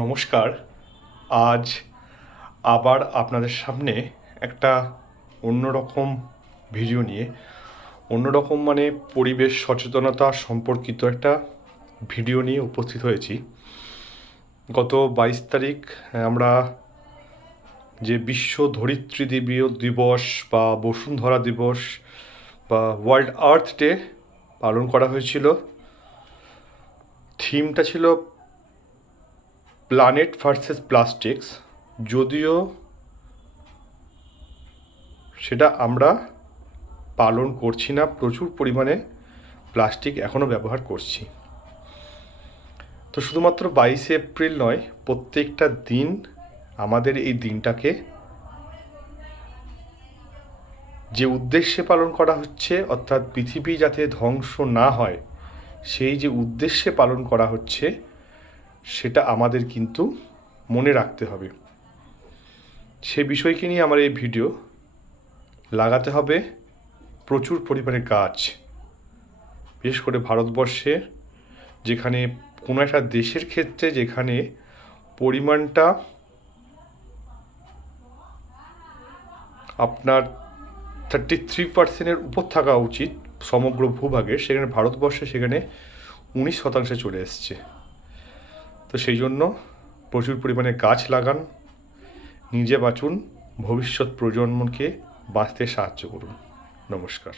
নমস্কার। আজ আবার আপনাদের সামনে একটা অন্যরকম ভিডিও নিয়ে অন্যরকম মানে পরিবেশ সচেতনতা সম্পর্কিত একটা ভিডিও নিয়ে উপস্থিত হয়েছি। গত 22 তারিখ আমরা যে বিশ্ব ধরিত্রী দিবস বা বসুন্ধরা দিবস বা ওয়ার্ল্ড আর্থ ডে পালন করা হয়েছিল। থিমটা ছিল প্ল্যানেট ভার্সেস প্লাস্টিক্স। যদিও সেটা আমরা পালন করছি না, প্রচুর পরিমাণে প্লাস্টিক এখনও ব্যবহার করছি। তো শুধুমাত্র 22শে এপ্রিল নয়, প্রত্যেকটা দিন আমাদের এই দিনটাকে যে উদ্দেশ্যে পালন করা হচ্ছে, অর্থাৎ পৃথিবী যাতে ধ্বংস না হয় সেই যে উদ্দেশ্যে পালন করা হচ্ছে সেটা আমাদের কিন্তু মনে রাখতে হবে। সে বিষয়কে নিয়ে আমার এই ভিডিও। লাগাতে হবে প্রচুর পরিমাণে গাছ, বিশেষ করে ভারতবর্ষে, যেখানে কোনো একটা দেশের ক্ষেত্রে যেখানে পরিমাণটা আপনার 33%-এর উপর থাকা উচিত সমগ্র ভূভাগে, সেখানে ভারতবর্ষে সেখানে 19% চলে এসছে। তো সেই জন্য প্রচুর পরিমাণে গাছ লাগান, নিজে বাঁচুন, ভবিষ্যৎ প্রজন্মকে বাঁচতে সাহায্য করুন। নমস্কার।